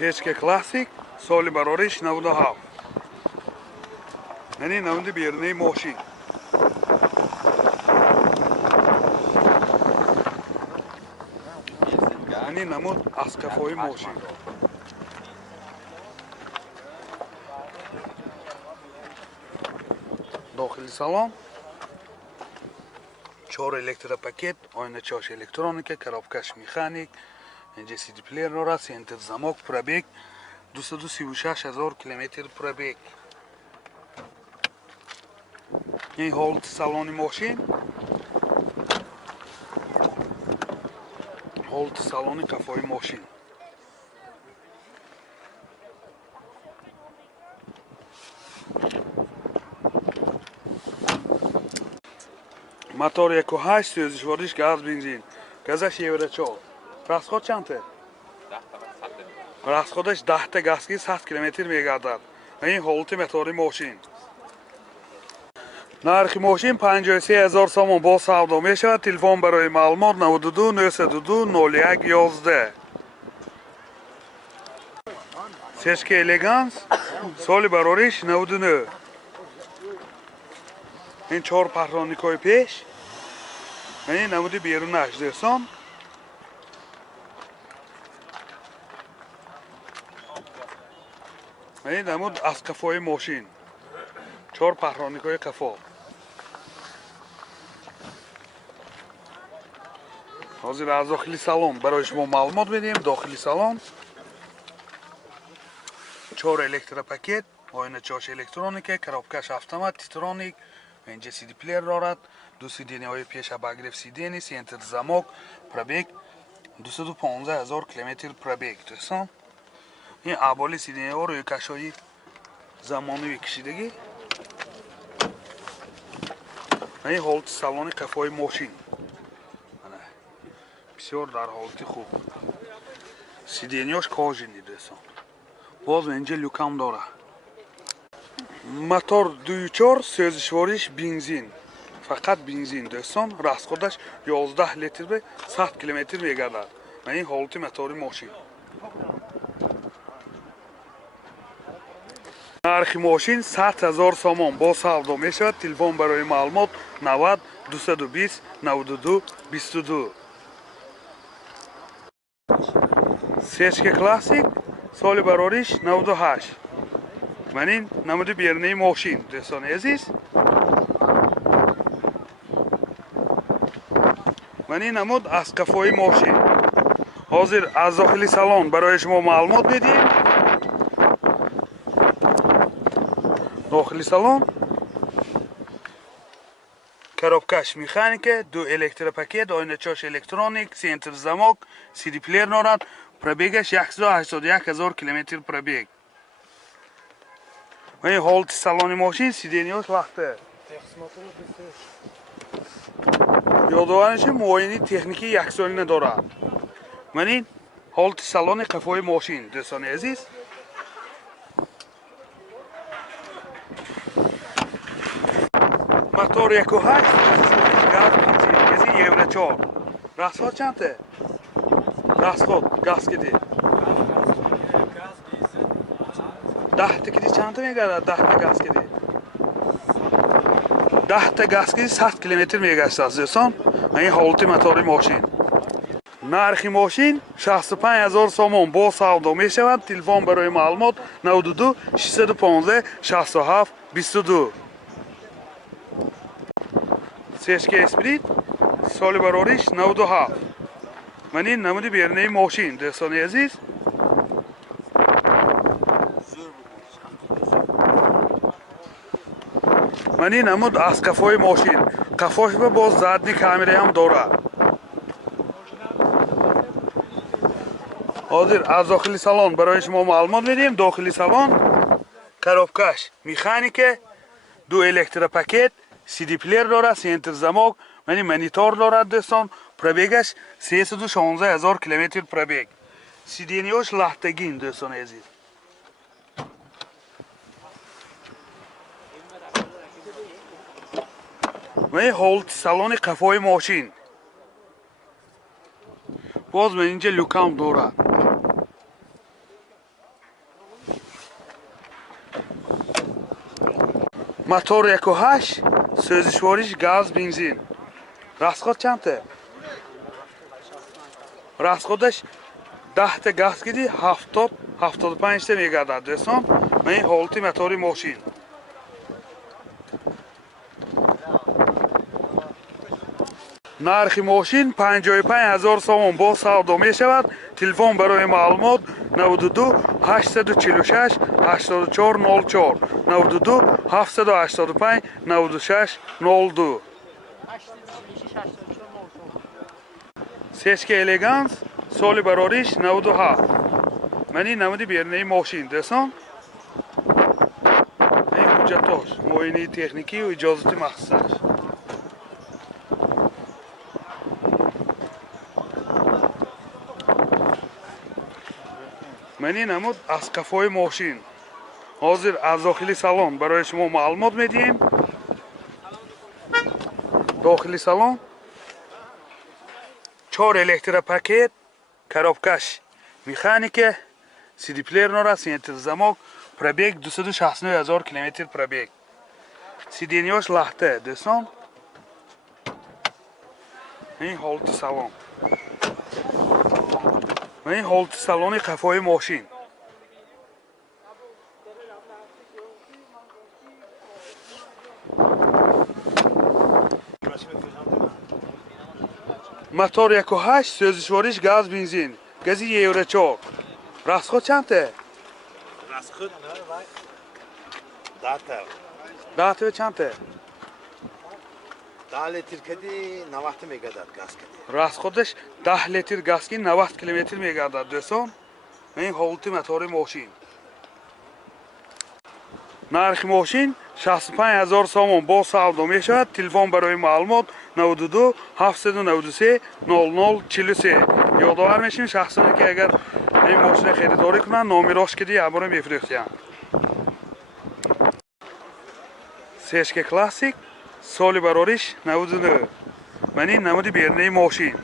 Sechka Classic соли барориш 97. یعنی نمود بیرونی ماشین. یعنی نمود اسکافای ماشین. داخل سالن 4 электропакет, айначаш электроника, коробкаш механик, اینجا CD پلیر داره، سنتر زماک، پرابیگ 236,000 کیلومتر پرابیگ. این هولت سالن ماشین، هولت سالن کفای ماشین. мотор 1.8 سوزشوارش گاز بنزین. گازش یوره 4. расход چنده؟ расходش 10 تا گازگی 100 کیلومتر میگردد. این هولت موتور ماشین. نرخ ماشین 53,000 سوم با سودا میشود. تلفن برای معلومات 92 902 01 11. سچکه الگانس سال براریش 99. این 4 پهرانیکای پیش. این نمودی بیرون 18 سان. این نمود از کفای ماشین 4 پهرانیکای کفا. حاضر از داخلی سالن برای شما معلومات میدیم. داخلی سالن 4 الکتروپاکت، آینه چاش الکترونیکه، коробкаш автомат تیترونیک، اینجا CD پلیر دارد، 2 سیدینی های پیش بگرفت سیدینی، سنتر زماک، پرابیگ 215,000 کیلومتر پرابیگ. دوستان این ابالی سیدینی ها روی کشایی زمانوی کشیدگی. این هولت سالن کفای ماشین بسیار در حالت خوب. سیدینیاش کاژینی دوستان. باز اینجا لوکام داره. موتور 2.4 سوزشوارش بنزین. فقط بنزین دوستان. расходش 11 لیتر به 100 کیلومتر میگردد. این حالت موتور ماشین. نرخ ماشین 100,000 سوم با سودا میشود. تلفن برای معلومات 90 220 92 22. سچکه کلاسیک سال براریش 98. من این نمود بیرونی ماشین دوستان عزیز. من این نمود از کفای ماشین. حاضر از داخلی سالن برای شما معلومات میدیم. داخلی سالن коробкаш механика, 2 электропакет, آینه چاش الکترونیک، سنتر زماک، CD پلیر دارد. پرابیگش 181,000 کیلومتر پرابیگ. و این هولت سالن ماشین سیدینیاش لخته. یادوانش معاینه تکنیکی 1 ساله دارد. من این هولت سالن کفای ماشین دوستان عزیز. موتور 1.8 گاز بنزین گازی یوره 4. расход چنده؟ расход گاز کدی 10 تا کدی چنده میگرد؟ 10 تا گاز کدی 10 تا گاز کدی 100 کیلومتر میگشت دوستان. این حالت موتور ماشین. نرخ ماشین 65,000 سوم با سودا میشود. تلفن برای معلومات 92 615 67 22. سچکه اسپریت سال براریش 97. من این نمود بیرونی ماشین دوستان عزیز. من این نمود از کفای ماشین. کفاش به باز زدی کامری هم داره. حاضر از داخلی سالن برای شما معلومات میدیم. داخلی سالن коробкаш مکانیکه، 2 الکتروپاکت، CD پلیر داره، سنتر زماک، یعنی مانیتور داره دوستان. پرابیگش 316,000 کیلومتر پرابیگ. سیدینیاش لختگین دوستان عزیز. و این هولت سالن کفای ماشین. باز من اینجا لوکام داره. мотор 1.8 сӯзишвориш газ бензин. расход чанде? расходаш 10 та газ гиди 70-75 та мегардад дӯстон. ман ҳолати мотори мошин. нархи мошин 55000 сомон бо савдо мешавад. телефон барои маълумот 92 846 8404 92 785 96 02. сешка элеганс соли барориш 97. мани намуди бернаи мошин дӯстон. ин ҳуҷҷатош муоинаи техникию иҷозати махсусаш. мани намуд аз қафои мошин. ҳозир аз дохили салон барои шумо маълумот медиҳем. дохили салон 4 электропакет, коробкаш механика, CD-плеер нора, сентр замок, пробег 269000 км пробег. сиденёш лахта дӯстон. ин ҳолати салон. ин ҳолати салони қафои мошин. мотор 1.8 сӯзишвориш газ бензин. гази евро 4. расход чанде? расход 10 та. 10 та чанде? 10 литр кади 90 мегардад газ кади. расходаш 10 литр газ ки 90 км мегардад дӯстон. ин ҳолати мотори мошин. нархи мошин 65000 сомон бо савдо мешавад. телефон барои маълумот 92 793 0043. ёдовар мешавем шахсоне ки агар ин мошина херидорӣ кунанд номерош киди ябора мефурӯхтанд. сешка классик соли барориш 99. мани намуди бернаи мошин.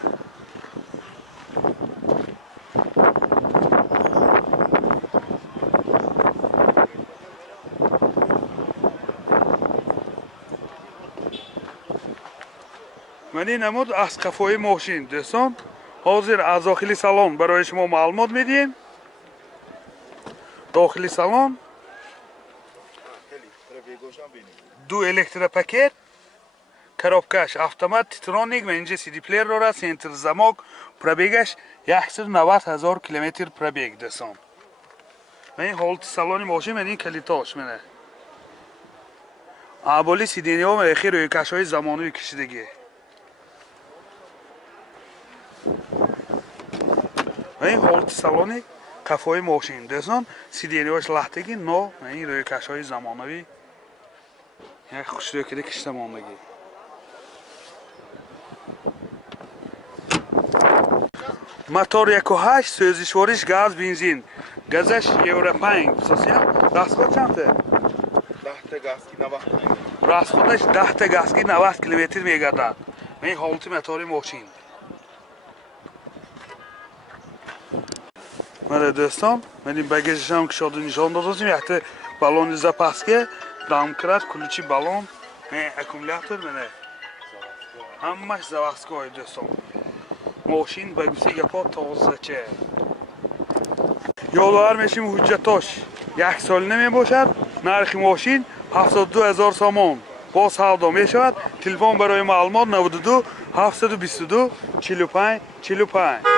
мани намуд аз қафои мошин дӯстон. ҳозир аз дохили салон барои шумо маълумот медиҳем. дохили салон 2 электропакет, коробкаш автомат титроник, менҷа CD-плеер дорад, сентр замок, пробегаш 190000 км пробег дӯстон. ин ҳолати салони мошин. ин калитош мене аввали сидениҳо мехи рӯйкашҳои замонавӣ кишидагӣ. ин ҳолати салони қафои мошин дӯстон. сидениҳош лахтагӣ но ин рӯйкашҳои замонавӣ як хушрӯкида кишида мондагӣ. мотор 1.8 сӯзишвориш газ бензин. газаш евро 5 бисосия. расход чанде? 10 та газ ки 90. расходаш 10 та газ ки 90 км мегардад. ин ҳолати мотори мошин. мада дӯстон, мани багажашам кушода нишон додем. якта баллони запаска, дамкрат, ключи баллон, аккумулятор мене. ҳамаш заводской дӯстон. мошин ба гуфта гапо тозача. ёдовар мешавем ҳуҷҷатош 1 сол намебошад. нархи мошин 72000 сомон бо савдо мешавад. телефон барои маълумот 92 722 45 45.